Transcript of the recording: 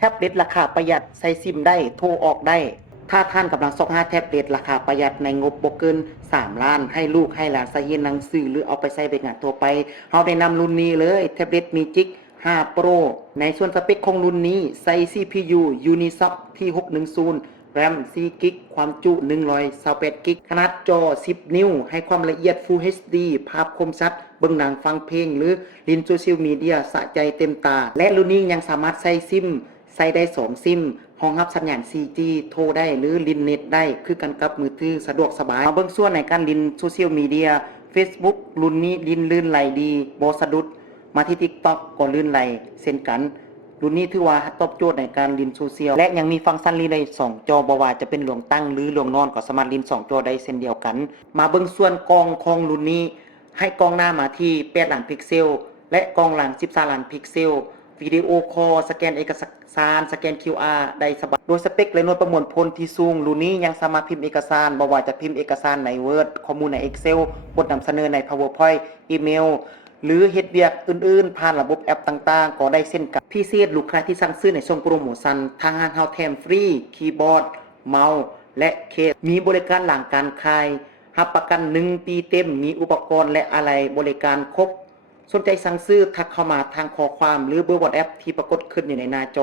แท็บเล็ตราคาประหยัดใส่ซิมได้โทรออกได้ถ้าท่านกำลังซอกหาแท็บเล็ตราคาประหยัดในงบบ่เกิน3ล้านให้ลูกให้หลานใช้เรียนหนังสือหรือเอาไปใช้เป็นงานทั่วไปเฮาแนะนำรุ่นนี้เลยแท็บเล็ต Magic 5 Pro ในส่วนสเปคของรุ่นนี้ใส่ CPU Unisoc T610 RAM 4 g b ความจุ128 g b ขนาดจอ10นิ้วให้ความละเอียด Full HD ภาพคมชัดเบิ่งหนังฟังเพลงหรือลินโซเชียลมีเดียสะใจเต็มตาและรุ่นนี้ยังสามารถใส่ซิมใส่ได้2ซิมรองรับสัญญาณ 4G โทรได้หรือลินเน็ตได้คือกันกับมือถือสะดวกสบายมาเบิ่งส่วนในการลินโซเชียลมีเดีย Facebook รุ่นนี้ลินลื่นไหลดีบ่สะดุดมาที่ TikTok ก็ลื่นไหลเช่นกันรุ่นนี้ถือว่าตอบโจทย์ในการลินโซเชียลและยังมีฟังก์ชันลินได้2จอบ่ว่าจะเป็นหลวงตั้งหรือหลวงนอนก็สามารถลิน2จอได้เช่นเดียวกันมาเบิ่งส่วนกล้องของรุ่นนี้ให้กล้องหน้ามาที่8ล้านพิกเซลและกล้องหลัง13ล้านพิกเซลวิดีโอคอลสแกนเอกสารสแกน QR ได้สบายโดยสเปคและหน่วยประมวลผลที่สูงรุ่นนี้ยังสามารถพิมพ์เอกสารบ่ว่าจะพิมพ์เอกสารใน Word ข้อมูลใน Excel บทนำเสนอใน PowerPoint อีเมลหรือเฮ็ดเวียกอื่นๆผ่านระบบแอปต่างๆก็ได้เช่นกันพิเศษลูกค้าที่สั่งซื้อในช่วงโปรโมชั่นทางร้านเฮาแถมฟรีคีย์บอร์ดเมาส์และเคสมีบริการหลังการขายรับประกัน1ปีเต็มมีอุปกรณ์และอะไหล่บริการครบสนใจสั่งซื้อทักเข้ามาทางข้อความหรือเบอร์ WhatsApp ที่ปรากฏขึ้นอยู่ในหน้าจอ